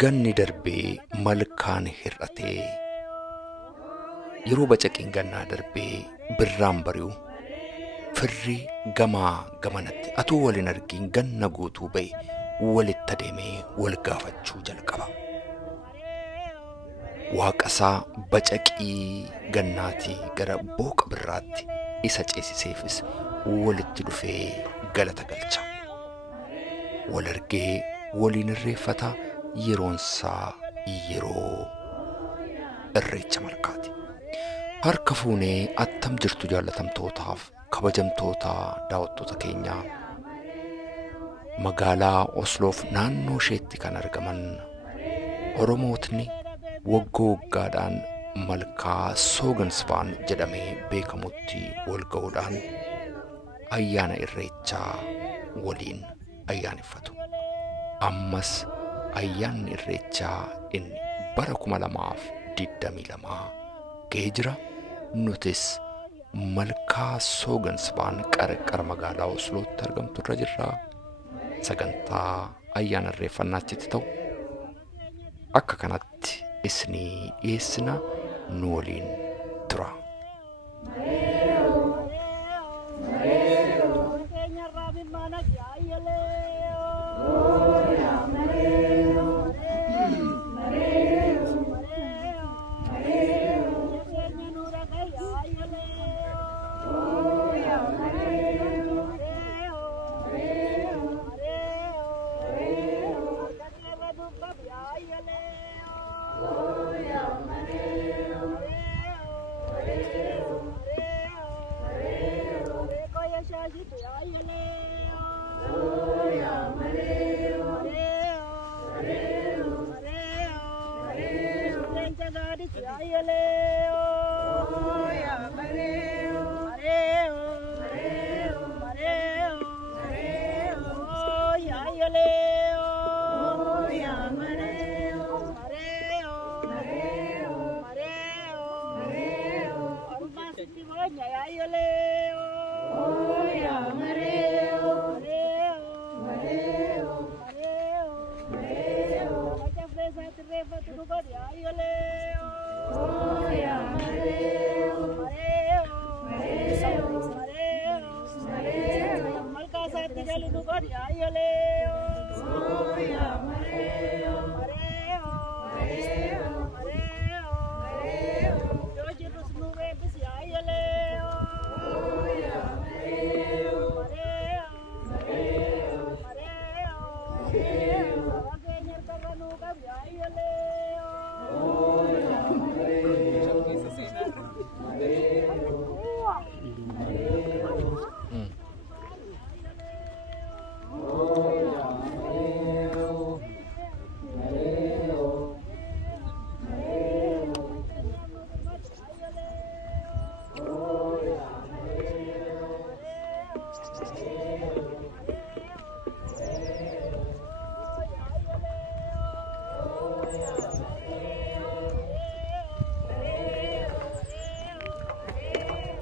Ganni darbee malkaan hir'atee yeroo bacaqiin gannaa darbee birraan bari'u firri gamaa gamanatti atuu waliin argiin ganna guutuu ba'e walitti adeemee wal gaafachuu jalqaba. Waaqasaa bacaqii gannaatii gara booqa birraatti isa ceesiseefis walitti dhufee galata galcha. Wal argee waliin irreeffata. Yeroonsaa yeroo irreecha malkaati. Harka fuunee attam jirtu jaallatamtootaaf kabajamtoota daawwattoota keenyaa magaalaa Osloof naannoo isheetti kan argaman Oromootni waggaa waggaadhaan malkaa Soogansfaan jedhamee beekamutti wal ga'uudhaan ayyaana irreechaa waliin ayyaaneffatu. Ammas ayyaanni irreechaa inni bara 2022 ga'ee jira. Nutis malkaa Soogansfaan qarqara magaalaa Oslootti argamtu irra jirra. Sagantaa ayyaana irreeffannaatti ta'u akka kanatti isinii dhiyeessina. Nu waliin tura.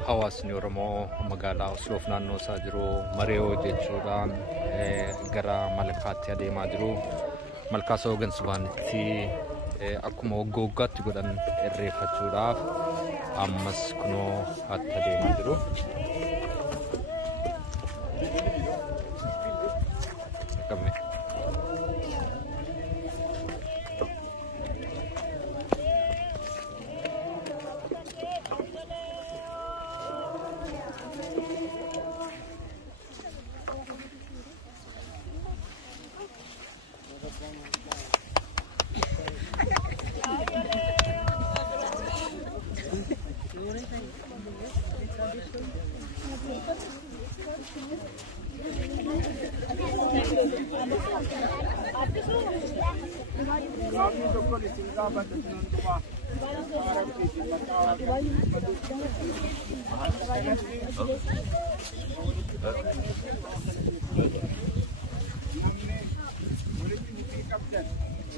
Hawaasni Oromoo magaalaa Osloof naannoo isaa jiru Mareeoo jechuudhaan gara malkaatti adeemaa jiru. Malkaa Soogansfaanitti akkuma waggaa waggaatti godhan irreeffachuudhaaf ammas kunoo itti adeemaa jiru.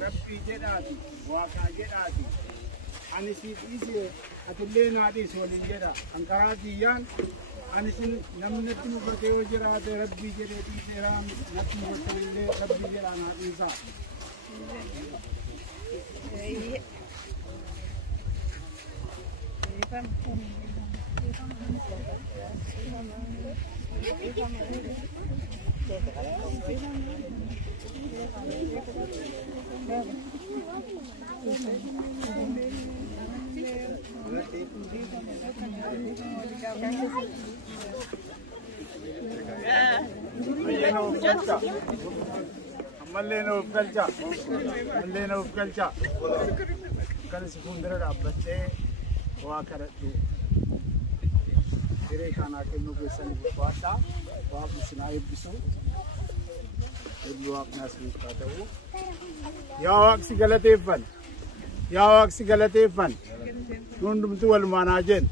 Rabbii jedhaati waaqaa jedhaati ani siif dhiise atillee naa dhiisi waliin jedha kan karaa kiyyaan ani sin namni natti mufate yoo jiraate rabbii jedhee dhiise natti mufate illee rabbii jedhaa naa dhiisa. Malleena of galcha kan si fuuldura dhaabbattee waa kadhadhu hiree kanaa kennuu keessanii bubbaadhaa waaqni sinaa eebbisu eebbi waaqni asiniif haa ta'u yaa waaqsi galateeffan yaa waaqsi galateeffan hundumtu walumaan haa jennu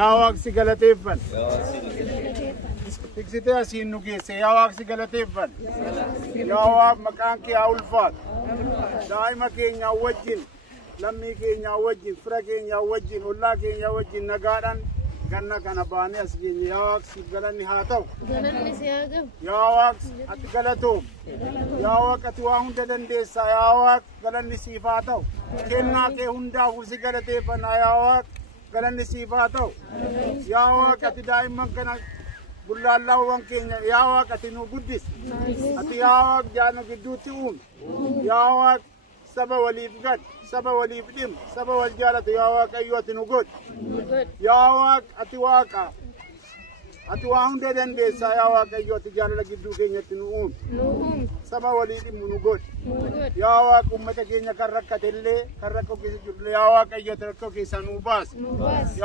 yaa waaqsi galateeffan tiksitee asiin nu geesse yaa waaqsi galateeffan yaa waaq maqaan kee haa ulfaatu daa'ima keenyaa wajjin lammii keenyaa wajjin fira keenyaa wajjin ollaa keenyaa wajjin nagaadhaan ganna kana baanee as geenye yaa waaqsi galanni haa ta'u yaa waaqsi ati galatoom yaa waaq ati waa hunda dandeessaa yaa waaq galanni siif haa ta'u kennaa kee hundaafuu si galateeffannaa yaa waaq galanni siif haa ta'u yaa waaq ati daa'imman kana bullaallawwan keenya yaa waaq ati nu guddis ati yaa waaq jaana gidduutti uume yaa waaq saba waliif gad saba waliif dhim saba wal jaalatu yaa waaqayyo ati nu godhi yaa waaq ati waaqa ati waa hunda dandeessaa yaa waaqayyo ati jaalala gidduu keenyatti nu uume saba walii dhimmu nu godhi yaa waaq ummata keenya kan rakkatellee kan rakkoo keessa jirullee yaa waaqayyo ati rakkoo keessaa nu baasi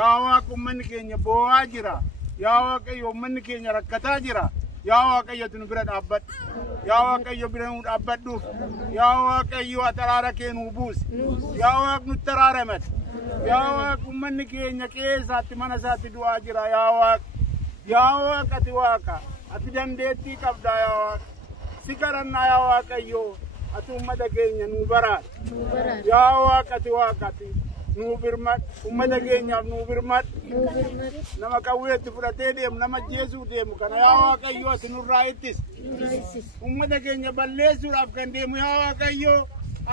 yaa waaq ummanni keenya boo'aa jira yaa waaqayyo ummanni keenya rakkataa jira yaa waaqayyo ati nu bira dhaabbadhu yaa waaqayyo bira nu dhaabbadhuuf yaa waaqayyo ati araara kee nuu buusi yaa waaq nutti araaramat yaa waaq ummanni keenya keessaatti mana isaatti du'aa jira yaa waaq ati waaqa ati dandeettii qabdaa yaa waaq si kadhannaa yaa waaqayyo ati ummata keenya nuu baraadha yaa waaq ati waaqati nuu birmadhu ummata keenyaaf nuu birmadhu nama qawweetti fudhatee deemu nama jeesuu deemu kana yaa waaqayyo ati nurraa ittis ummata keenya balleessuudhaaf kan deemu yaa waaqayyo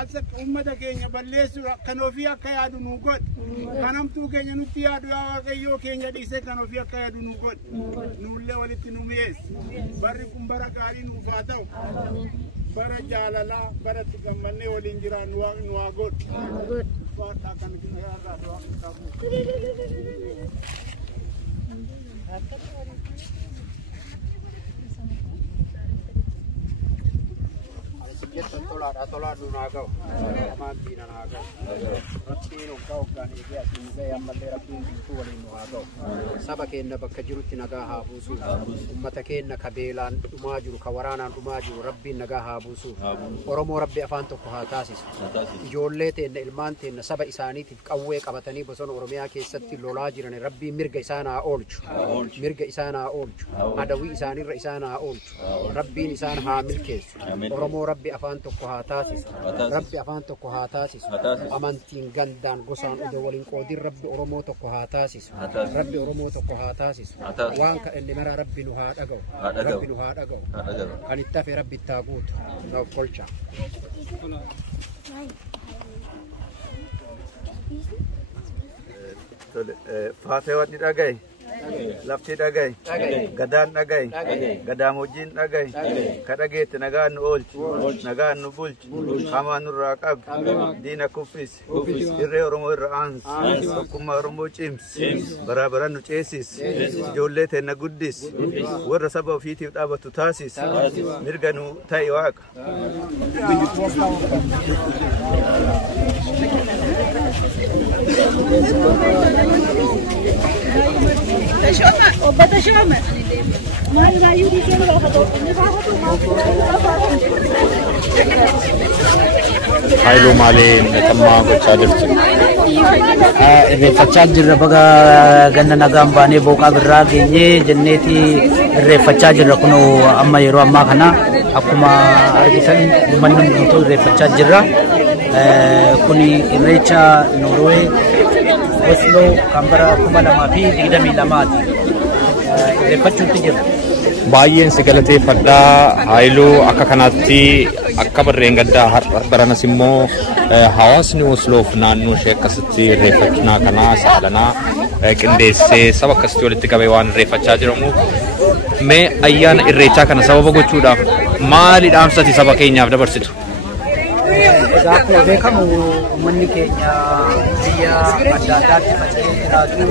ati ummata keenya balleessuudhaaf kan ofii akka yaadu nuu godhi kanamtuu keenya nutti yaadu yaa waaqayyo keenya dhiisee kan ofii akka yaadu nuu godhi nuullee walitti nu mi'eessi barri kun bara gaarii nuuf haa ta'u bara jaalalaa bara itti gammannee waliin jiraannu waaqni waa godhu waaqa kan kana yaarraa waaqni qabu tola nunagau amanti nanagau rabbiin oggaa oggaanii fi asiin ga'e ammallee rabbiin guutuu waliin nu haa ga'u saba keenya bakka jirutti nagaa haa buusu ummata keenya ka beelaan dhumaa jiru ka waraanaan dhumaa jiru rabbiin nagaa haa buusu oromoo rabbi afaan tokko haa taasisu ijoollee teenya ilmaan teenya saba isaaniitiif qawwee qabatanii bosona oromiyaa keessatti lolaa jiran rabbiin mirga isaan haa oolchu mirga isaan haa oolchu adawii isaanirra isaan haa oolchu rabbiin isaan haa milkeessu oromoo rabbi afaan tokko haa taasisu rabbi afaan tokko haa taasisu amantiin gandaan gosaan ude waliin qoodin rabbi oromoo tokko haa taasisu rabbi oromoo tokko haa taasisu waan kadhanne mara rabbi nu haa dhaga'u rabbi nu haa dhaga'u kan itti hafe rabbi itti haa guutu nuuf kolcha faatee wanni dhagaye lafti dhagaye gadaan dhagaye gadaam hojiin dhagaye ka dhageette nagaan nu oolchi nagaan nu bulchi hamaa nurraa qabi diina kuffisi irree oromoo irra aansi tokkummaa oromoo cimsi baraa baran nu ceesis ijoollee teenna guddis warra saba ofiitiif dhaabatu taasis mirga nu ta'i waaqa Hailu malee meeqammaa gochaa jirtu? Irreeffachaa jirra baga ganna nagaan baanee booqaa birraa geenyee jenneeti irreeffachaa jirra kun amma yeroo ammaa kana akkuma argitan uummanni hundumtuu irreeffachaa jirra. Kuni irreecha Noorwee Oslo kan bara 2022ti. Irreeffachuutti jira. Baay'een si galateeffadhaa Haayiluu akka kanaatti akka barreen gaddaa baranas immoo hawaasni Osloof naannoo ishee akkasitti irreeffachuu kanaa saalanaa qindeessee saba akkasitti walitti qabee waan irreeffachaa jiramuuf mee ayyaana irreechaa kana sababa gochuudhaaf maali dhaamsati saba keenyaaf dabarsitu? Akkuma beekamu uummanni keenya biyya adda addaatti faca'ee jiraatu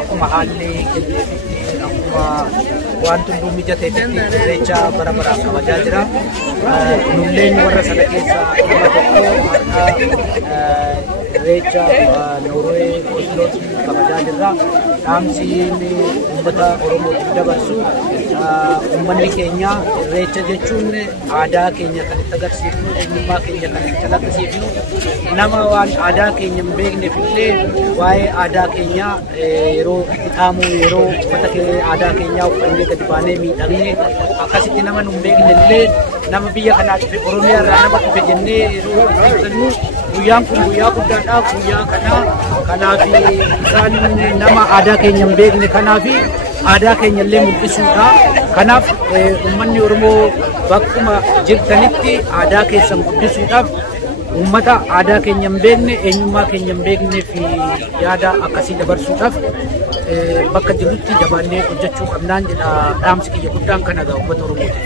akkuma haalli qilleensitti akkuma waan hunduu mijateetti irreecha bara baraan kabajaa jira. Nulleen warra sana keessa nama tokko irreecha Noorwee Oslootti kabajaa jirra. Dhaamsi uummata Oromootti dabarsu uummanni keenya irreecha jechuun aadaa keenya kan itti agarsiifnu, eenyummaa keenya kan itti calaqqisiifnu, nama waan aadaa keenya hin beekneef illee waa'ee aadaa keenya yeroo itti dhaamu yeroo uffata aadaa keenyaa uffannee gadi baanee miidhagnee akkasitti nama nu hin beekne illee nama biyya kanaa dhufe Oromiyaa irraa nama dhufe jennee yeroo ibsannu guyyaan kun guyyaa guddaadha. Guyyaa kanaaf isaan nama aadaa keenya hin beekne kanaaf aadaa keenya illee mul'isuudha. Kanaaf uummanni Oromoo bakkuma jirtanitti aadaa keessan guddisuudhaaf uummata aadaa keenya hin beekne eenyummaa keenya hin beeknee fi yaada akkasii dabarsuudhaaf bakka jirrutti jabaannee hojjechuu qabnaan jedha. Dhaamsi kiyya guddaan kana gaa uummata Oromooti.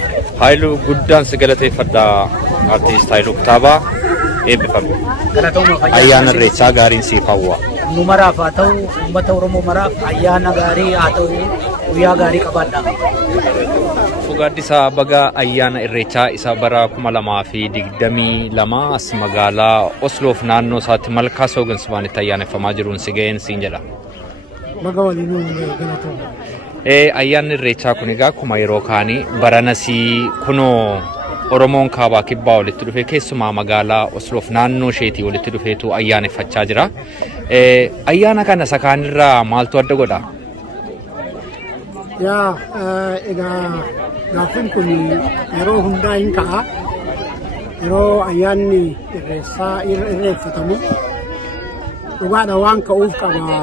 Haayiluu guddaan si galateeffadhaa artiist Haayiluu Kitaabaa eebbifame. Ayyaana irreechaa gaariin siif hawwa. Nu maraaf haa ta'u uummata Oromoo maraaf ayyaana gaarii haa ta'u guyyaa gaarii qabaadhaa. Fugaaddisaa baga ayyaana irreechaa isa bara 2022 as magaalaa Osloof naannoo isaatti malkaa Soogansibaanitti ayyaaneffamaa jiruun si ga'een siin jedha. Baga waliin galatoomna. Ayyaanni irreechaa kun egaa akkuma yeroo kaanii baranasii kunoo Oromoon kaabaa kibbaa walitti dhufee keessumaa magaalaa Osloof naannoo isheetii walitti dhufeetu ayyaaneffachaa jira. Ayyaana kana sakaanirraa maaltu adda godha? Egaa gaaffiin kun yeroo hundaa hin ka'a. Yeroo ayyaanni irreeffatamu dhugaadha waan ka'uuf qaba.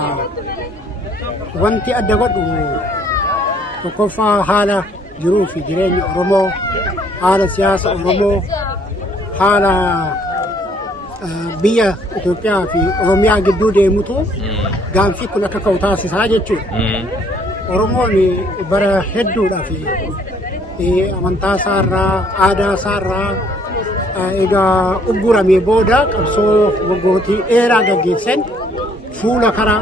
Wanti adda godhu tokkoffaa haala jiruu fi jireenya Oromoo, haala siyaasa Oromoo, haala biyya Itoophiyaa fi Oromiyaa gidduu deemutu gaaffii kun akka ka'u taasisaa jechuudha. Oromoon bara hedduudhaaf amantaa isaarraa, aadaa isaarraa egaa ugguramee booda qabsoo waggootii dheeraa gaggeessan fuula karaa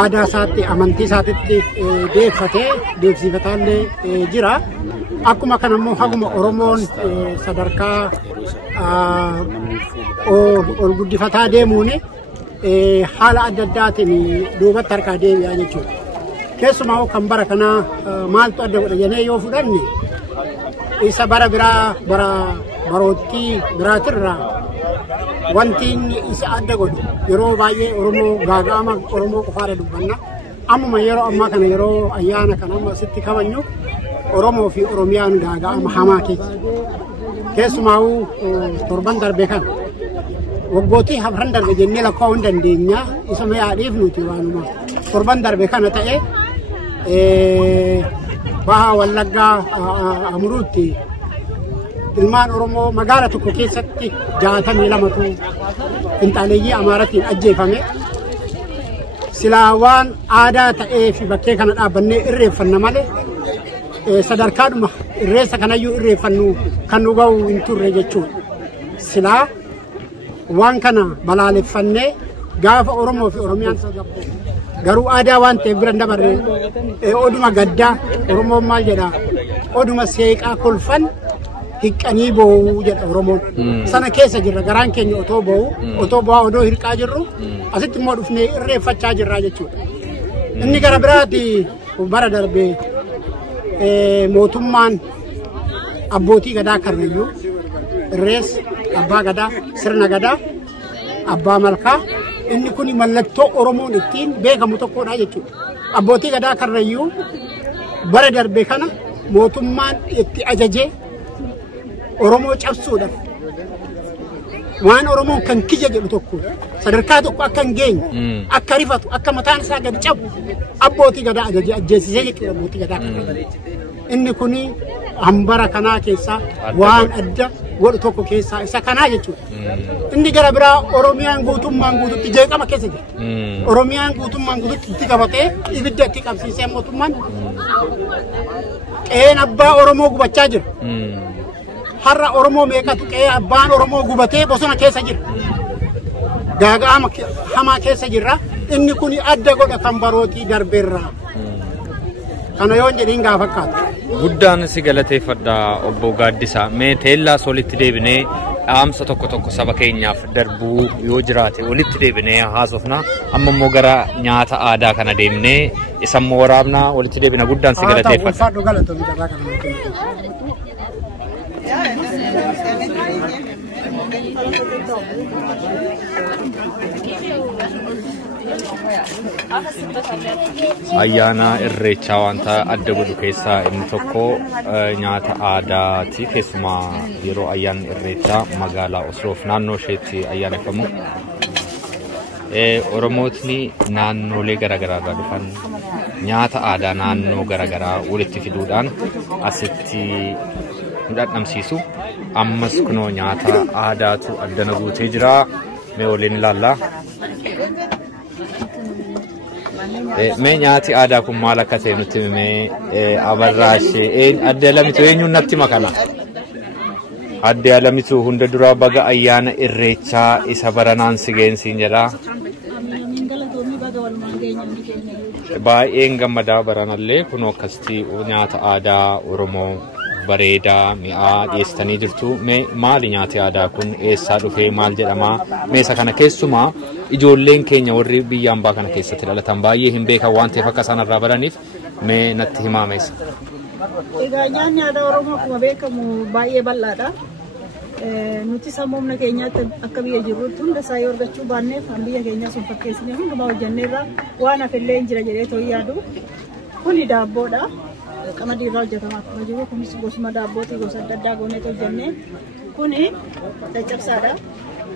aadaa isaatti, amantii isaatti deebisiifataallee jira. Akkuma kana immoo haguma Oromoon sadarkaa ol guddifataa deemuun haala adda addaatiin duubatti harkaa deebi'aa jechuudha. Keessumaa kan bara kanaa maaltu adda godha jennee yoo fudhanne isa bara biraa baroottii biraatirraa wanti isa adda godhu yeroo baay'ee Oromoo gaaga'ama Oromoo qofaadha dubbanna. Ammuma yeroo ammaa kana yeroo ayyaana kana amma asitti kabajnu Oromoo fi Oromiyaan gaaga'ama hamaa keessa. Keessumaa torban darbe kan waggootii hafran darbe jennee lakkaa'uu hin dandeenya. Isa yaadhiif nuti waanuma torban darbe kana ta'e baha Wallaggaa Amuruutti ilmaan Oromoo magaala tokko keessatti 62tu finxaaleeyyii Amaaratiin ajjeefame. Silaa waan aadaa ta'ee fi bakkee kana dhaabbannee irreeffanna malee sadarkaadhuma irreessa kanayyuu irreeffannu kan nu ga'u hin turre jechuudha. Silaa waan kana balaaleffannee gaafa Oromoo fi Oromiyaan garuu aadaa waan ta'eef bira dabarre oduma gaddaa Oromoon maal jedhaa oduma seeqaa kolfan hiqqanii boo'uu jedha Oromoon. Sana keessa jirra garaan keenya otoo bo'aa odoo hirqaa jirru asitti immoo dhufnee irreeffachaa jirraa jechuudha. Inni gara biraati bara darbee mootummaan abbootii gadaa Karrayyuu irreessa abbaa gadaa sirna gadaa abbaa malkaa inni kun mallattoo Oromoon ittiin beekamu tokkodha jechuudha. Abbootii gadaa Karrayyuu bara darbee kana mootummaan itti ajajee Oromoo cabsuudhaaf waan Oromoon kan kiyya jedhu tokko sadarkaa tokko akka hin geenye akka rifatu akka mataan isaa gadi cabu abbootii gadaa ajajee ajjeesisee jechuudha abbootii gadaa inni kuni hambara kanaa keessaa waan adda godhu tokko keessaa isa kanaa jechuudha. Inni gara biraa Oromiyaan guutummaan guututti jeeqama keessa jira. Oromiyaan guutummaan guututti itti qabatee ibidda itti qabsiisee mootummaan qe'een abbaa Oromoo gubachaa jira. Har'a Oromoo meeqatu qe'ee abbaan Oromoo gubatee bosona keessa jira. Gaaga'ama hamaa keessa jirra. Inni kun adda godha kan barootii darbeerraa. Kana yoon jedhiin gaafa fakkaatu. Guddaan si galateeffadha obbo Gaaddisaa. Mee teellaa solitti deebinee dhaamsa tokko tokko saba keenyaaf darbuu yoo jiraate walitti deebinee haasofna. Amma immoo gara nyaata aadaa kana deemnee isa immoo waraabnaa walitti deebina. Guddaan si galateeffadha. Ayyaana irreechaa wanta adda godhu keessaa inni tokko nyaata aadaati. Keessumaa yeroo ayyaanni irreechaa magaalaa Osloof naannoo isheetti ayyaaneffamu Oromootni naannolee garaagaraa irraa dhufan nyaata aadaa naannoo garaagaraa walitti fiduudhaan asitti dhadhamsiisu. Ammas kunoo nyaata aadaatu addana guutee jira. Mee waliin ilaallaa. Mee nyaati aadaa kun maal akka ta'e nutti himee abarraashee adde Alamitu eenyuun natti makana? Adde Alamitu hunda dura baga ayyaana irreechaa isa baranaan si geensiin jedha. Baay'een gammadaa baranallee kunoo akkasitti nyaata aadaa Oromoo bareedaa mi'aa dhiyeessitanii jirtu. Mee maali nyaati aadaa kun eessaa dhufee maal jedhama? Meesa kana keessumaa ijoolleen keenya warri biyya ambaa kana keessatti dhalatan baay'ee hin beekan waan ta'eef akka isaan irraa baraniif mee natti himaa meesa. Egaa nyaanni aadaa Oromoo akkuma beekamu baay'ee bal'aadha. Nuti sammuu keenyaatti akka biyya jirrutti hunda isaa yoo argachuu baanneef kan biyya keenyaa sun fakkeessinee hundumaa hojjenneerra waan hafillee hin jira jedhee too yaadu. Kuni daabboodha. Qamadii irraa hojjetama akkuma jiru kunis gosuma daabbooti gosa adda addaa goonee hojjennee kuni caccabsaadha.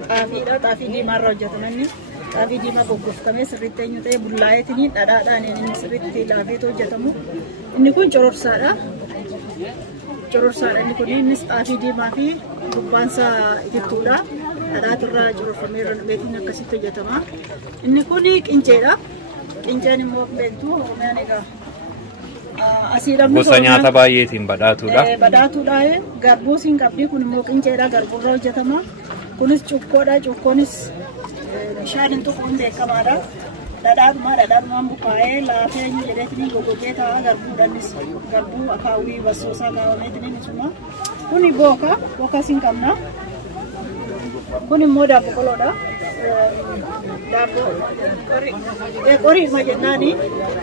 Xaafiidha. Xaafii diimaa irraa hojjetama inni. Xaafii diimaa goggoofamee sirriitti eenyu ta'e bullaa'eetiin dhadhaadhaan inni sirriitti laafeetu hojjetamu. Inni kun cororsaadha. Cororsaadha inni kun innis xaafii diimaa fi gubbaansa itittuudha. Dhadhaatu irraa cororfamee irra beetiin akkasitti hojjetama. Inni kun qinceedha. Qinceen immoo beektu Oromiyaan egaa gosa nyaata baay'eetiin badhaatuudha. Badhaatuudha. Garbuu siin qabdi kun immoo qinceedha. Garbuurraa hojjetama. Kunis cukkoodha. Cukkoonis bishaan hin tuquun beekamaadha. Dhadhaadhumaan bukaa'ee laafee inni jedheetiin goggogee ta'a. Garbuudhaanis garbuu akaawwii bassoosaa kaawwameetiin isuma. Kuni booka. Booka siin qabna. Kun immoo daabboo qoloodha. Qorii irma jennaani.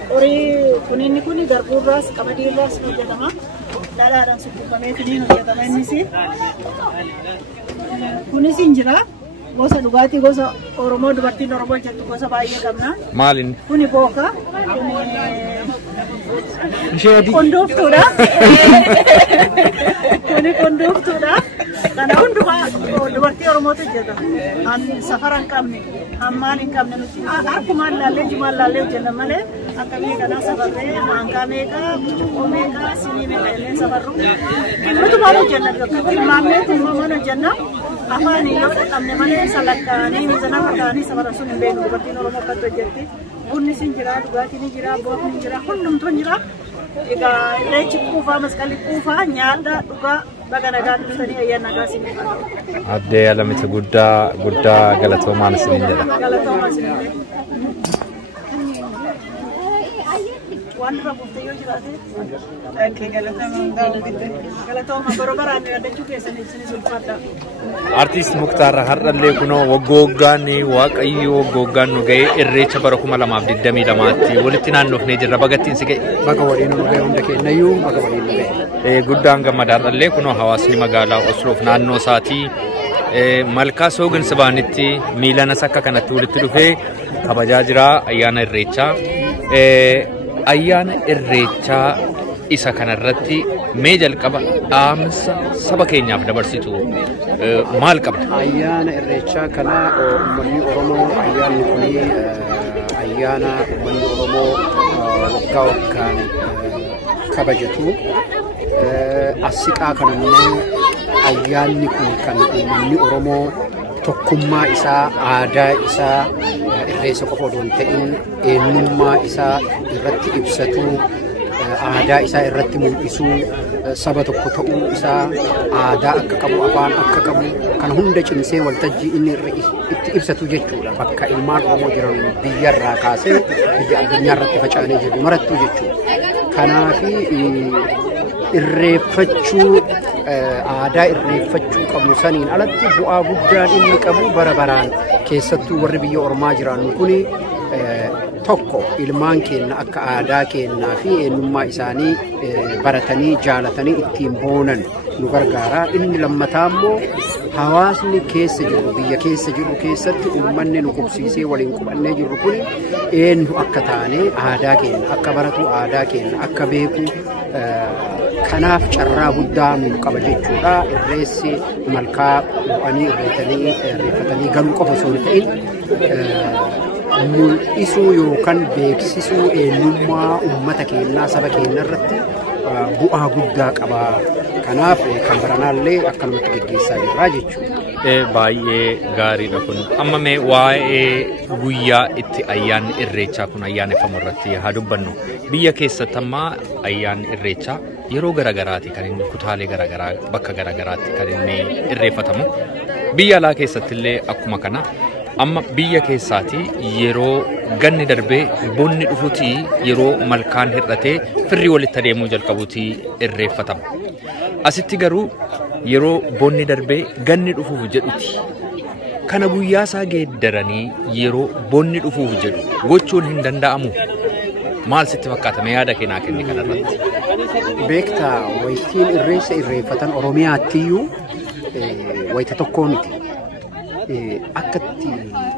Qorii kuninni kun garbuurraas qamadii irraas hojjetama. Dhadhaadhaan sukkufameetiin hojjetama innis. Kunis hin jira. Gosa dhugaatii gosa Oromoo dubartiin Oromoo hojjettu gosa baay'ee qabna. Maalin? Kuni booka. Kondooftuudha. Kuni kondooftuudha. Kana hundumaa dubartii Oromootu hojjeta. Safara hin qabne, hammaan hin qabne nuti harkumaan laallee jumaan laallee hojjenna malee akka biyya kanaa safarree maankaa meeqaa, burcuqqoo meeqaa, sinii meeqaa illee safarru. Nutumaan hojjenna tilmaamnee tilmaamaan hojjenna. Afaan yoo dadhabne malee salakkaanii miizana fakkaanii safara sun hin beeknu dubartiin Oromoo akkatti hojjetti. Bunnis hin jira, dhugaatiin hin jira, bookni hin jira, hundumtuu hin jira. Egaa irreechi quufaa, masqalli quufaa, nyaata dhugaa baga nagaa dhuftanii ayyaana nagaa siin jedha. Adde Alamitu guddaa galatoomaan isiniin jedha. Galatoomaan isiniin jedha. Waan irra buuftee yoo jiraate. Galatoomaa barobaraan yaadachuu keessanii isinis ulfaadha. Artiist Muktaar har'allee kunoo waggooggaan waaqayyo waggooggaan nu ga'e irreecha bara 2022tti walitti naannofnee jirra. Bagattiin si ga'e. Baga waliin nu ga'e hunda keenyayyuu baga waliin nu ga'e. Guddaan gammadaa har'allee kunoo hawaasni magaalaa Osloof naannoo isaatii malkaa soogin sibaanitti miilanas akka kanatti walitti dhufee kabajaa jira ayyaana irreechaa. Ayyaana irreechaa isa kanarratti mee jalqaba dhaamsa saba keenyaaf dabarsitu maal qabda? Ayyaana Irreechaa kana uummanni Oromoo ayyaanni kun ayyaana uummanni Oromoo waggaa waggaan kabajatu. Asiqaa kana immoo ayyaanni kun kan uummanni Oromoo tokkummaa isaa, aadaa isaa irreessa qofa osoo hin ta'in eenyummaa isaa irratti ibsatu, aadaa isaa irratti mul'isu, saba tokko ta'uu isaa, aadaa akka qabu, afaan akka qabu, kan hunda cimsee waltajjii inni itti ibsatu jechuudha. Bakka ilmaan Oromoo jiran biyyarraa kaasee biyya addunyaa irratti faca'anii jiru marattuu jechuudha. Kanaafi irreeffachuu aadaa irreeffachuu qabu saniin alatti bu'aa guddaan inni qabu bara baraan keessattuu warri biyya ormaa jiraannu kun tokko ilmaan keenya akka aadaa keenyaa fi eenyummaa isaanii baratanii jaalatanii ittiin boonan nu gargaara. Inni lammataa immoo hawaasni keessa jiru biyya keessa jiru keessatti uummanni nu qubsiisee waliin qubannee jirru kun eenyu akka taane aadaa keenya akka baratu aadaa keenya akka beeku kanaaf carraa guddaa nu qaba jechuudha. Irreessi malkaa bu'anii irreeffatanii galuu qofa osoo hin ta'in mul'isuu yookaan beeksisuu eenyummaa uummata keenyaa saba keenya irratti bu'aa guddaa qaba. Kanaaf kan baranaallee akkanumatti gaggeessaa jirra jechuudha. Baay'ee gaariidha kun. Amma mee waa'ee guyyaa itti ayyaanni irreechaa kun ayyaaneffamu irratti haa dubbannu. Biyya keessatti amma ayyaanni irreechaa yeroo garagaraati kan inni kutaalee garagaraa bakka garagaraatti kan inni irreeffatamu. Biyya alaa keessatti illee akkuma kana amma biyya keessaati yeroo ganni darbee bonni dhufuutii yeroo malkaan hir'atee firri walitti adeemuu jalqabuutii irreeffatama. Asitti garuu yeroo bonni darbee ganni dhufuuf jedhuti. Kana guyyaa isaa geeddaranii yeroo bonni dhufuuf jedhu gochuun hin danda'amu. Maal sitti fakkaata? Yaada keenyaa kenni kanarratti. Beektaa wayitiin irreessa irreeffatan Oromiyaattiyyuu wayita tokkoo miti. Akkatti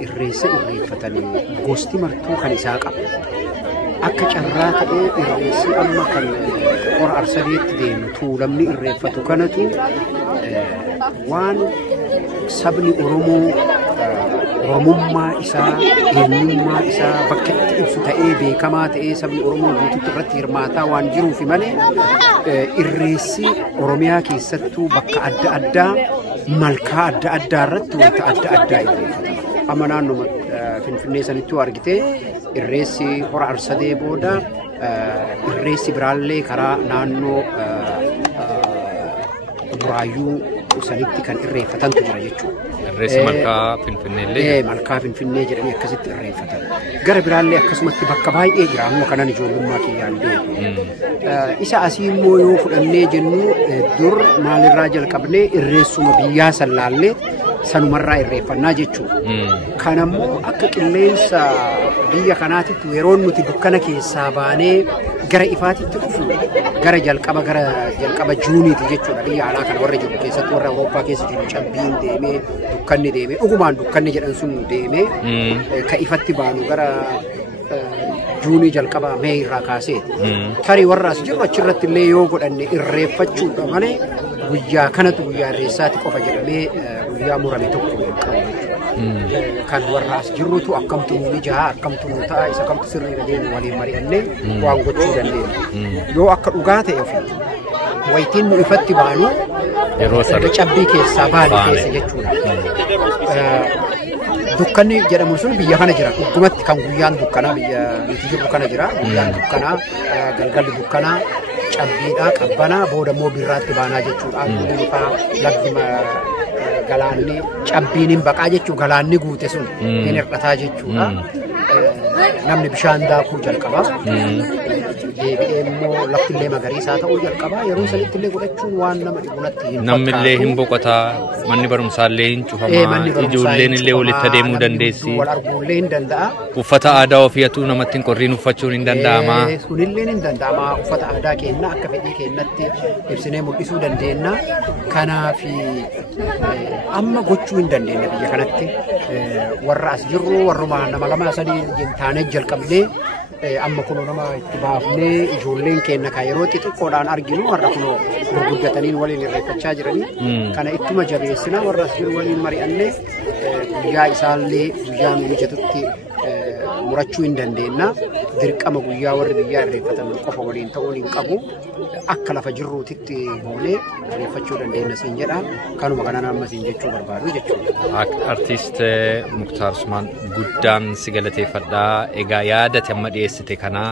irreessa irreeffatanii gosti martuu kan isaa qaba. Akka carraa ta'ee irreessi amma kan hora arsadeetti deemu tuulamni irreeffatu kanatu waan sabni Oromoo oromummaa isaa eenyummaa isaa bakka itti ibsu ta'ee beekamaa ta'ee sabni Oromoo guutuutti irratti hirmaataa waan jiruufi malee irreessi Oromiyaa keessattuu bakka adda addaa malkaa adda addaa irratti wanta adda addaa irreeffatama. Amma naannoo Finfinnee sanittuu argitee irreessi hora arsadee booda irreessi biraallee karaa naannoo Buraayyuu sanitti kan irreeffatantu jira jechuudha. Irreessi malkaa Finfinneellee? Malkaa Finfinnee jedhanii akkasitti irreeffatan. Gara biraallee akkasumatti bakka baay'ee jira amma kanan ijoollummaa kiyyaan beeku. Isa asii immoo yoo fudhannee jennu dur maalirraa jalqabnee irreessuma biyyaa sallaallee sanumarraa irreeffannaa jechuudha. Kanammoo akka qilleensa biyya kanaatitti yeroo nuti dukkana keessaa baanee gara ifaatitti dhufu gara jalqaba juuniiti jechuudha. Biyya alaa kana warra jiru keessatti warra Awurooppaa keessa jiru cabbiin deemee dukkanni deemee dhugumaan dukkanni jedhan sun deemee ka ifatti baanu gara juunii jalqaba mee irraa kaasee tarii warra as jiru achirratti illee yoo godhanne irreeffachuudha malee guyyaa kanatu guyyaa irreessaati qofa jedhamee guyyaa murame tokko qabu. Kan warra as jirrutu akkamtu ni jaha akkamtu nu ta'a isa kamtu sirriidha deemu waliin mari'annee waan gochuu dandeenya. Yoo akka dhugaa ta'e ofii wayitiin nu ifatti baanu yeroo cabbii keessaa baane keessa jechuudha. Dukkanni jedhamu sun biyya kana jira. Dhugumatti kan guyyaan dukkanaa biyya nuti jirru kana jira. Guyyaan dukkanaa galgalli dukkanaa cabbiidhaa qabbanaa booda immoo birraatti baanaa jechuudha. Guyyaan ifaa lafti galaanni cabbiin hin baqaa jechuudha. Galaanni guute sun hin hir'ataa jechuudha. Namni bishaan daakuu jalqaba. Deebi'ee immoo laftillee magariisaa ta'uu jalqaba. Yeroo sanitti illee godhachuun waan nama dhibunatti hin fakkaatu. Namnillee hin boqotaa, manni barumsaallee hin cufamaa, ijoolleen illee walitti adeemuu dandeessi. Wal arguullee hin danda'a. Uffata aadaa ofiitu namatti hin qorriin uffachuun hin danda'ama. Kunillee hin danda'ama. Uffata aadaa keenya akka fedhii keenyatti ibsinee mul'isuu dandeenya. Kanaaf amma gochuu hin dandeenya biyya kanatti. Warra as jirru warruma nama lama sadii taanee jalqabnee amma kuno nama itti baafnee ijoolleen keenya kan yeroo xixiqqoodhaan arginu warra kuno gurguddataniin waliin irreeffachaa jiranii kana ittuma jabeessina warra as jiru waliin mari'annee guyyaa isaallee guyyaa nu mijatutti murachuu hin dandeenna dirqama guyyaa warri biyyaa irreeffatan qofa waliin ta'uun hin qabu akka lafa jirruutitti goonee irreeffachuu dandeenya siin jedha kanuma kana nama siin jechuu barbaadu jechuudha. Artiist Muktaar Usmaan guddaan si galateeffadhaa egaa yaadate amma dhiyeessite kana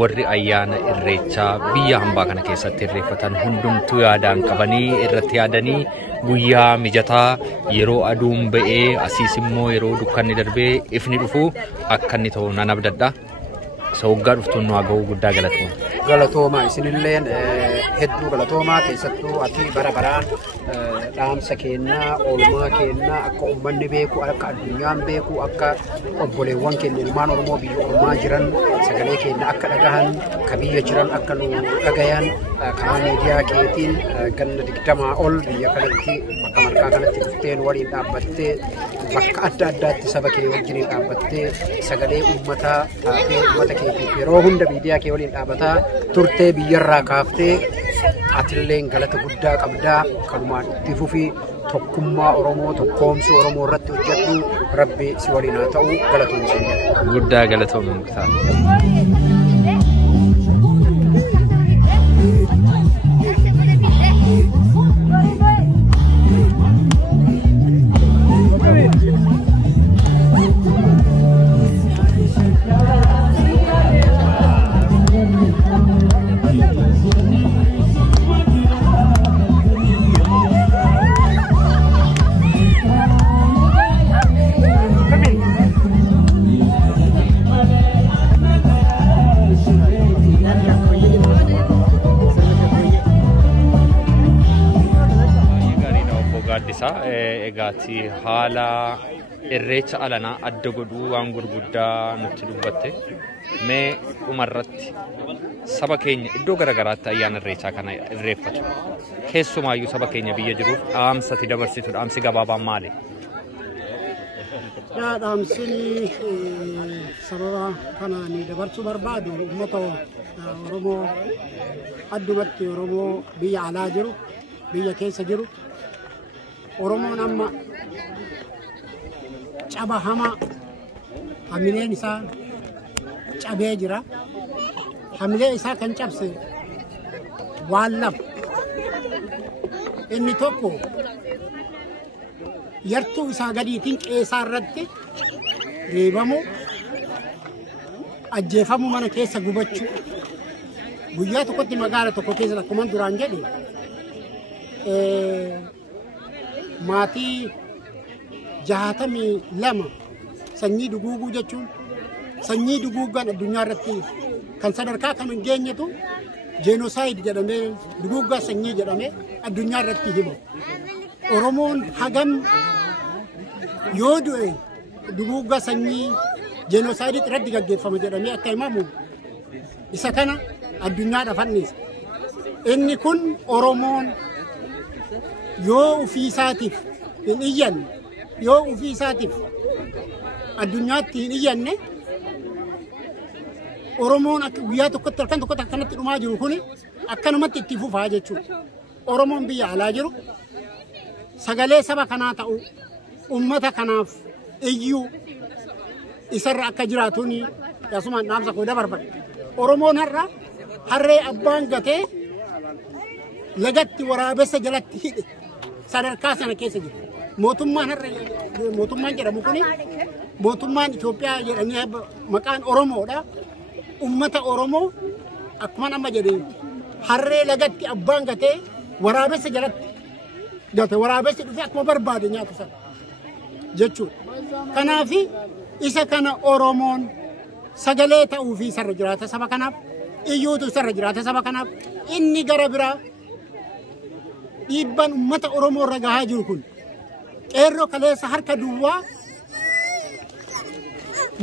warri ayyaana irreechaa biyya hambaa kana keessatti irreeffatan hundumtuu yaadaan qabanii irratti yaadanii guyyaa mijataa yeroo aduun ba'ee asiis immoo yeroo dukkanni darbee ifni dhufu akka inni ta'u nan abdadha. Sawwaggaa dhuftuun nu haga'uu guddaa galatooma. Galatooma isinilleen hedduu galatoomaa keessattuu ati bara baraan dhaamsa kennaa oolmaa kennaa akka uummanni beeku akka addunyaan beeku akka obboleewwan keenya ilmaan Oromoo biyya ormaa jiran sagalee keenya akka dhagahan ka biyya jiran akka nu dhagayan karaa miidiyaa keetiin ganna 20 ol biyya kanatti bakka marqaa kanatti dhufteen waliin dhaabbattee bakka adda addaatti saba kee wajjin dhaabbattee sagalee uummataa taatee uummata keetiif yeroo hunda miidiyaa kee waliin dhaabbataa turtee biyyarraa kaaftee atilleen galata guddaa qabdaa kanumaan itti fufi tokkummaa Oromoo tokkoomsuu Oromoo irratti hojjedhu rabbi si waliin haa ta'u galatoomsuu guddaa galatooma Muktaar. Egaati haala irreecha alanaa adda godhuu waan gurguddaa nutti dubbatte mee dhumarratti saba keenya iddoo garagaraatti ayyaana irreechaa kana irreeffatu keessumaayyuu saba keenya biyya jiruuf dhaamsati dabarsitu dhaamsi gabaabaan maali? Dhaamsin sababa kanaan dabarsuu barbaadu uummata Oromoo addumatti Oromoo biyya alaa jiru biyya keessa jiru Oromoon amma caba hamaa hamileen isaa cabee jira. Hamilee isaa kan cabse waan lama. Inni tokko yartuu isaa gadiitiin qeesaa irratti reebamu ajjeefamu mana keessa gubachuu. Guyyaa tokkotti magaala tokko keessa akkuma duraan jedhe maatii 62 sanyii duguuguu jechuun sanyii duguugaan addunyaa irratti kan sadarkaa kan hin geenyetu jenosaayid jedhamee duguugaa sanyii jedhamee addunyaa irratti himu. Oromoon hagam yoo du'e duguugaa sanyii jenosaayid irratti gaggeeffama jedhamee akka himamu isa kana addunyaadhaaf anniisa. Inni kun Oromoon yoo ofii isaatiif hin iyyanne yoo ofii isaatiif addunyaatti hin iyyanne Oromoon akka guyyaa tokkotti halkan tokkotti akkanatti dhumaa jiru kun akkanumatti itti fufaa jechuudha. Oromoon biyya alaa jiru sagalee saba kanaa ta'u ummata kanaaf iyyuu isarra akka jiraatuun yasumaan dhaamsa koo dabarfadhe. Oromoon harree abbaan gatee lagatti waraabessa jalatti hidhe sadarkaa sana keessa jira. Mootummaan jedhamu kun mootummaan Itoophiyaa jedhanii maqaan Oromoodha. Ummata Oromoo akkuma amma jedhee harree lagatti abbaan gatee waraabessa jalatti gate waraabessi dhufee akkuma barbaade nyaata sana jechuudha. Kanaaf isa kana Oromoon sagalee ta'uu fi sarra jiraata saba kanaaf iyyuutu sarra jiraata saba kanaaf inni gara biraa dhiibbaan ummata Oromoo irra gahaa jiru kun qeerroo kaleessa harka duwwaa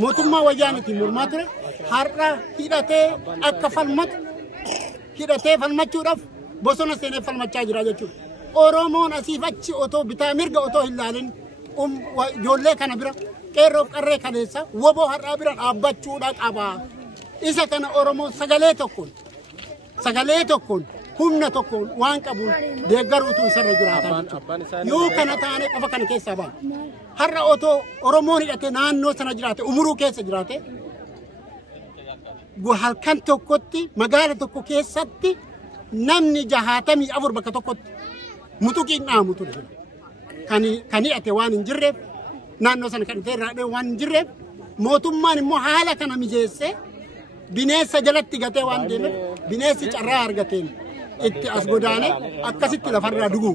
mootummaa wayyaanitiin mormaa ture har'a hidhatee akka falmatu hidhatee falmachuudhaaf bosona seenee falmachaa jira jechuudha. Oromoon asiif achi otoo bitaa mirga otoo hin laalin ijoollee kana bira qeerroof qarree kaleessa woboo har'aa bira dhaabbachuudha qaba. isa kana Oromoo sagalee tokkoon humna tokkoon waan qabuun deeggaruutu isarra jiraata. Yoo kana taane qofa kana keessaa baana. Har'a otoo Oromoon hidhatee naannoo sana jiraate umuruu keessa jiraate halkan tokkotti magaala tokko keessatti namni 64 bakka tokkotti mutuqiin dhaamu ture. Kan hidhate waan hin jirreef naannoo sana kan irraa waan hin jirreef mootummaan immoo haala kana mijeessee bineensa jalatti gatee waan deemeef bineensi carraa argateen itti as godaane akkasitti lafarraa dhuguu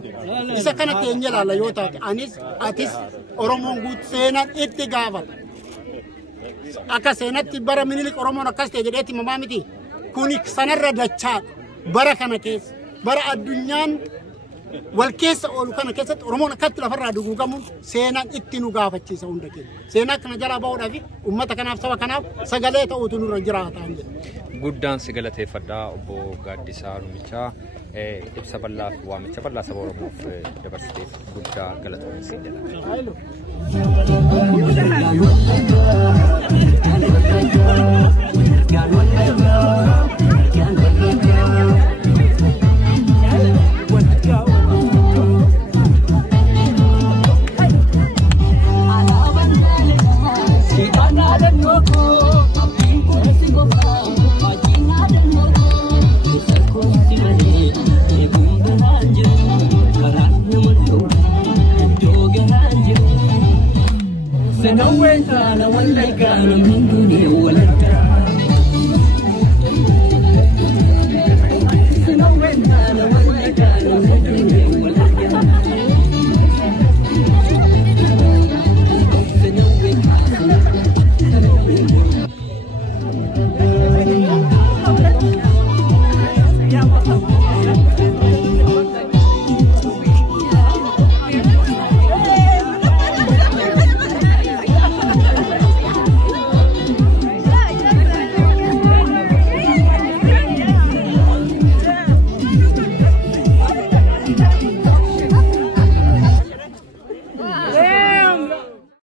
isa kana teenye ilaalla yoo taate atis Oromoon guut seenaan itti gaafata akka seenatti bara Minilik Oromoon akkas ta'e jedheetti mamaa miti kuni sanarra dachaadha bara kana keessa bara addunyaan wal keessa oolu kana keessatti Oromoon akkatti lafarraa duguugamuun seenaan itti nu gaafachiisa hunda keenya. Seenaa kana jalaa bahuudhaaf uummata kanaaf saba kanaaf sagalee ta'uutu nurra jiraataan jedha. Guddaan si galateeffadhaa obbo Gaaddisaa Rumichaa ibsa bal'aa fi waamicha bal'aa saba Oromoof dabarsiteef guddaa galatoomii si jedha. سنويت أنا ولا كان من دوني ولا